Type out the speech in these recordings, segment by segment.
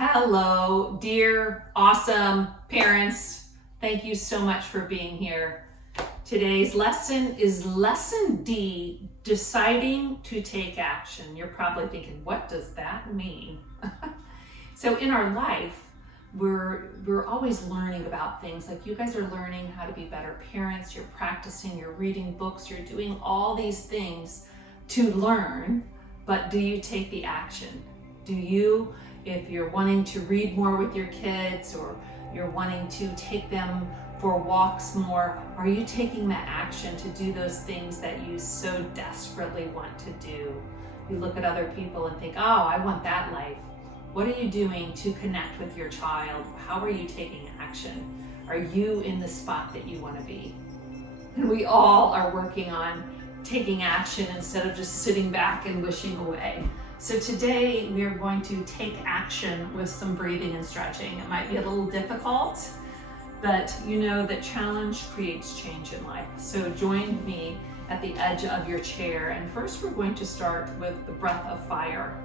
Hello, dear, awesome parents. Thank you so much for being here. Today's lesson is lesson D, deciding to take action. You're probably thinking, what does that mean? So in our life, we're always learning about things. Like you guys are learning how to be better parents, you're practicing, you're reading books, you're doing all these things to learn, but do you take the action? Do you, if you're wanting to read more with your kids or you're wanting to take them for walks more, are you taking that action to do those things that you so desperately want to do? You look at other people and think, oh, I want that life. What are you doing to connect with your child? How are you taking action? Are you in the spot that you want to be? And we all are working on taking action instead of just sitting back and wishing away. So today we are going to take action with some breathing and stretching. It might be a little difficult, but you know that challenge creates change in life. So join me at the edge of your chair. And first we're going to start with the breath of fire.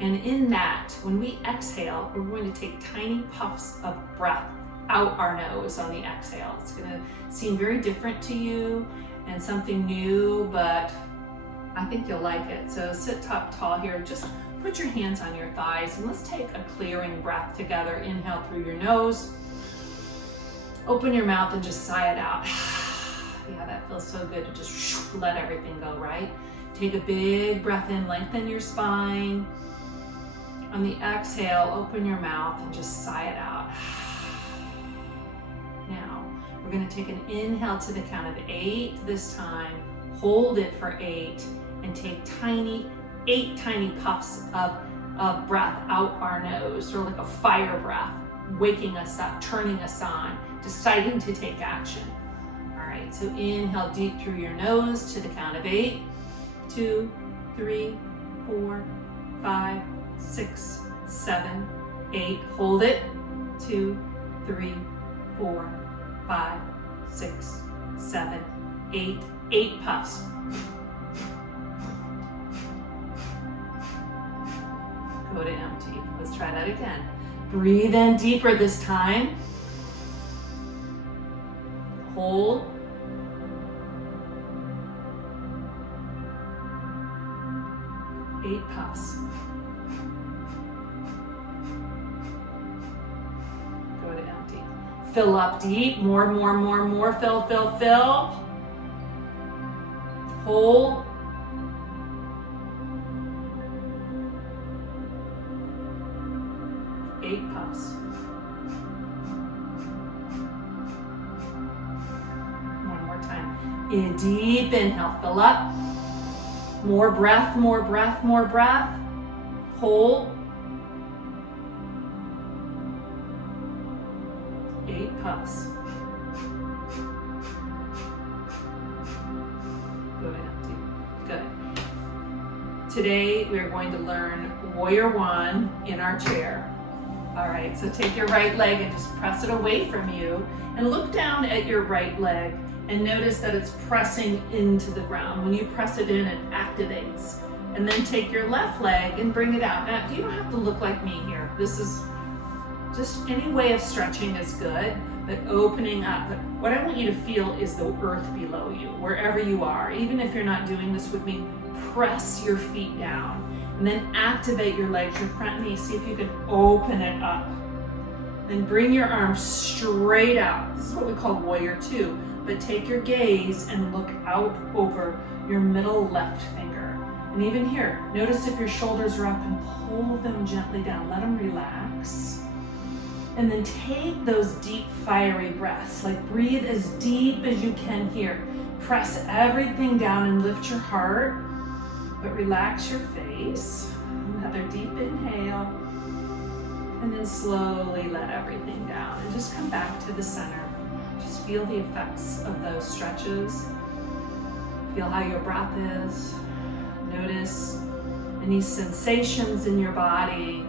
And in that, when we exhale, we're going to take tiny puffs of breath out our nose on the exhale. It's going to seem very different to you and something new, but I think you'll like it. So sit up tall here. Just put your hands on your thighs and let's take a clearing breath together. Inhale through your nose. Open your mouth and just sigh it out. Yeah, that feels so good to just let everything go, right? Take a big breath in, lengthen your spine. On the exhale, open your mouth and just sigh it out. Now, we're going to take an inhale to the count of 8 this time. Hold it for 8 and take 8 tiny puffs of breath out our nose, sort of like a fire breath, waking us up, turning us on, deciding to take action. All right, so inhale deep through your nose to the count of 8. 2, 3, 4, 5, 6, 7, 8. Hold it. 2, 3, 4, 5, 6, 7, 8. 8 puffs. Go to empty. Let's try that again. Breathe in deeper this time. Hold. Eight puffs. Go to empty. Fill up deep. More. Fill. Hold. Eight puffs. One more time. In deep inhale, fill up. More breath. Hold. 8 puffs. Go to empty. Good. Today we are going to learn Warrior One in our chair. All right, so take your right leg and just press it away from you and look down at your right leg and notice that it's pressing into the ground. When you press it in, it activates. And then take your left leg and bring it out. Now, you don't have to look like me here. This is just any way of stretching is good, but opening up. But what I want you to feel is the earth below you, wherever you are. Even if you're not doing this with me, press your feet down. And then activate your legs, your front knee. See if you can open it up. Then bring your arms straight out. This is what we call Warrior Two. But take your gaze and look out over your middle left finger. And even here, notice if your shoulders are up and pull them gently down. Let them relax. And then take those deep, fiery breaths. Like breathe as deep as you can here. Press everything down and lift your heart. But relax your face. Another deep inhale. And then slowly let everything down. And just come back to the center. Just feel the effects of those stretches. Feel how your breath is. Notice any sensations in your body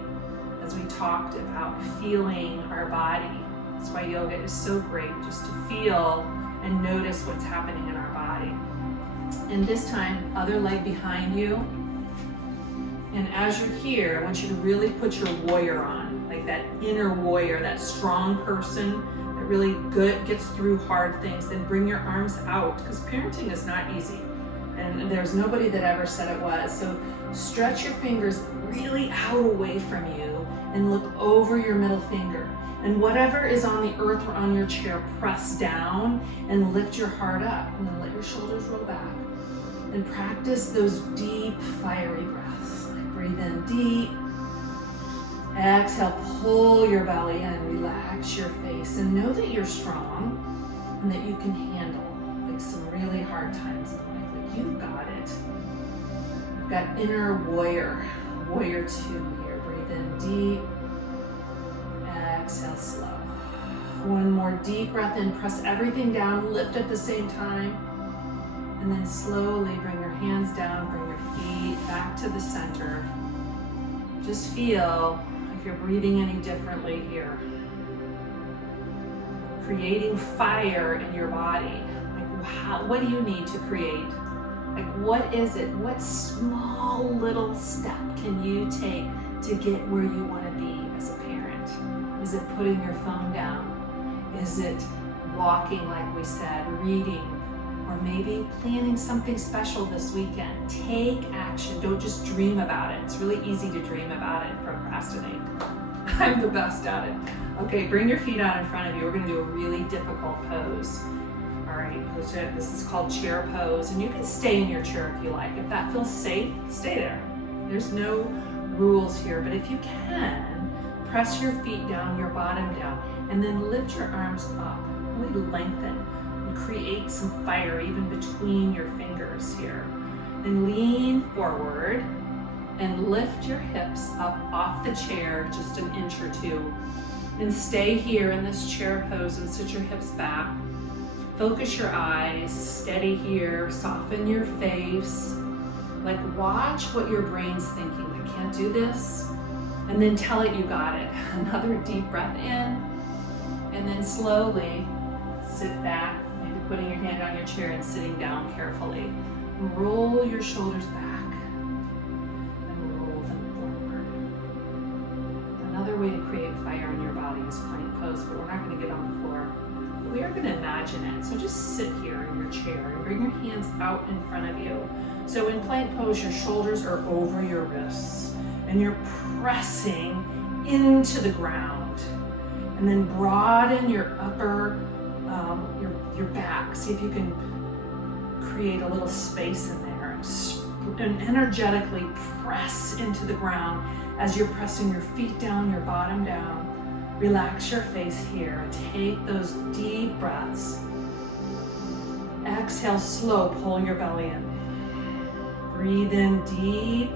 as we talked about feeling our body. That's why yoga is so great, just to feel and notice what's happening in our body. And this time, other leg behind you. And as you're here, I want you to really put your warrior on, like that inner warrior, that strong person that really gets through hard things, then bring your arms out, because parenting is not easy. And there's nobody that ever said it was. So stretch your fingers really out away from you and look over your middle finger. And whatever is on the earth or on your chair, press down and lift your heart up. And then let your shoulders roll back. And practice those deep, fiery breaths. Breathe in deep. Exhale, pull your belly in, relax your face. And know that you're strong and that you can handle like some really hard times in life. Like you've got it. You've got inner warrior 2 here. Breathe in deep. Exhale slow. One more deep breath in, press everything down, lift at the same time, and then slowly bring your hands down, bring your feet back to the center. Just feel if you're breathing any differently here. Creating fire in your body. Like what do you need to create? Like what is it? What small little step can you take to get where you want to be as a parent? Is it putting your phone down? Is it walking, like we said, reading, or maybe planning something special this weekend? Take action. Don't just dream about it. It's really easy to dream about it and procrastinate. I'm the best at it. Okay, bring your feet out in front of you. We're going to do a really difficult pose. All right, this is called chair pose, and you can stay in your chair if you like. If that feels safe, stay there. There's no rules here, but if you can, press your feet down, your bottom down, and then lift your arms up. Really lengthen and create some fire even between your fingers here. Then lean forward and lift your hips up off the chair just an inch or two. And stay here in this chair pose and sit your hips back. Focus your eyes, steady here, soften your face. Like watch what your brain's thinking. I can't do this. And then tell it you got it. Another deep breath in. And then slowly sit back, maybe putting your hand on your chair and sitting down carefully. And roll your shoulders back. And roll them forward. Another way to create fire in your body is plank pose, but we're not going to get on the floor. We are going to imagine it. So just sit here in your chair and bring your hands out in front of you. So in plank pose, your shoulders are over your wrists. And you're pressing into the ground. And then broaden your upper, your back. See if you can create a little space in there. And energetically press into the ground as you're pressing your feet down, your bottom down. Relax your face here. Take those deep breaths. Exhale slow, pull your belly in. Breathe in deep.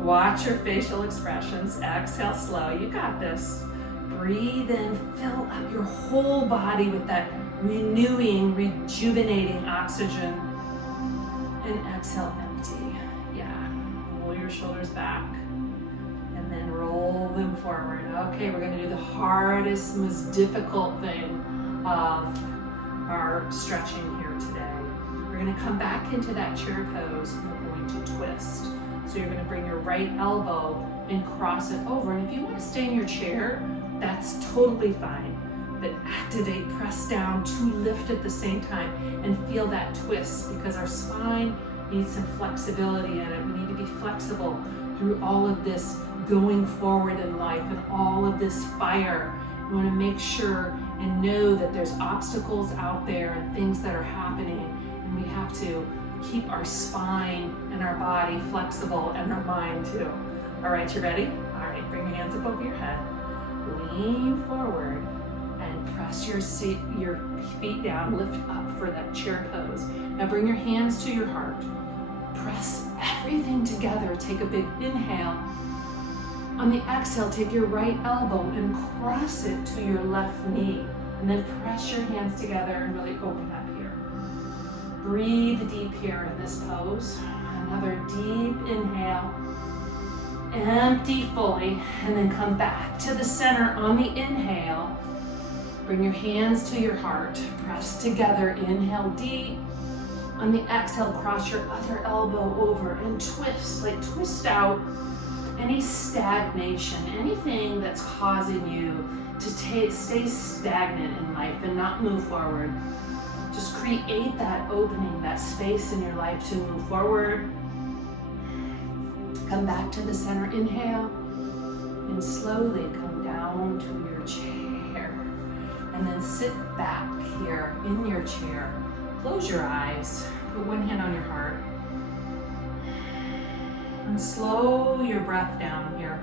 Watch your facial expressions. Exhale slow. You got this. Breathe in. Fill up your whole body with that renewing, rejuvenating oxygen. And exhale empty. Yeah. Roll your shoulders back. And then roll them forward. Okay, we're going to do the hardest, most difficult thing of our stretching here today. We're going to come back into that chair pose and we're going to twist. So you're going to bring your right elbow and cross it over. And if you want to stay in your chair, that's totally fine. But activate, press down to lift at the same time and feel that twist because our spine needs some flexibility in it. We need to be flexible through all of this going forward in life and all of this fire. We want to make sure and know that there's obstacles out there and things that are happening, and we have to keep our spine and our body flexible and our mind too. All right, you ready? All right, bring your hands up over your head. Lean forward and press your feet down, lift up for that chair pose. Now bring your hands to your heart. Press everything together. Take a big inhale. On the exhale, take your right elbow and cross it to your left knee. And then press your hands together and really open up here. Breathe deep here in this pose. Another deep inhale. Empty fully. And then come back to the center on the inhale. Bring your hands to your heart. Press together. Inhale deep. On the exhale, cross your other elbow over and twist, like twist out. any stagnation, anything that's causing you to stay stagnant in life and not move forward. Just create that opening, that space in your life to move forward. Come back to the center, inhale, and slowly come down to your chair. And then sit back here in your chair. Close your eyes, put one hand on your heart. And slow your breath down here.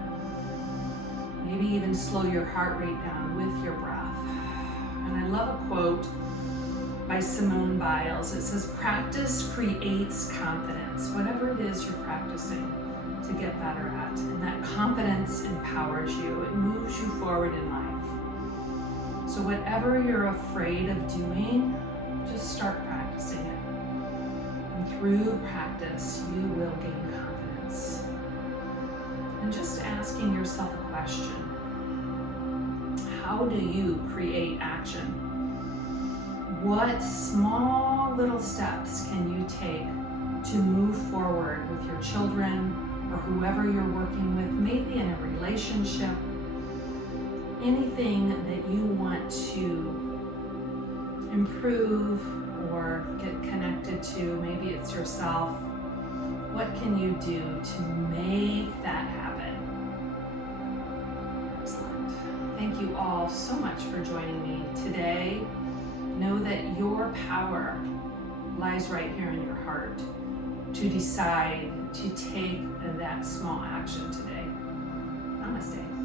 Maybe even slow your heart rate down with your breath. And I love a quote by Simone Biles. It says, practice creates confidence. Whatever it is you're practicing to get better at. And that confidence empowers you. It moves you forward in life. So whatever you're afraid of doing, just start practicing it. And through practice, you will gain confidence. And just asking yourself a question. How do you create action? What small little steps can you take to move forward with your children or whoever you're working with, maybe in a relationship, anything that you want to improve or get connected to, maybe it's yourself. What can you do to make that happen? Excellent. Thank you all so much for joining me today. Know that your power lies right here in your heart to decide to take that small action today. Namaste.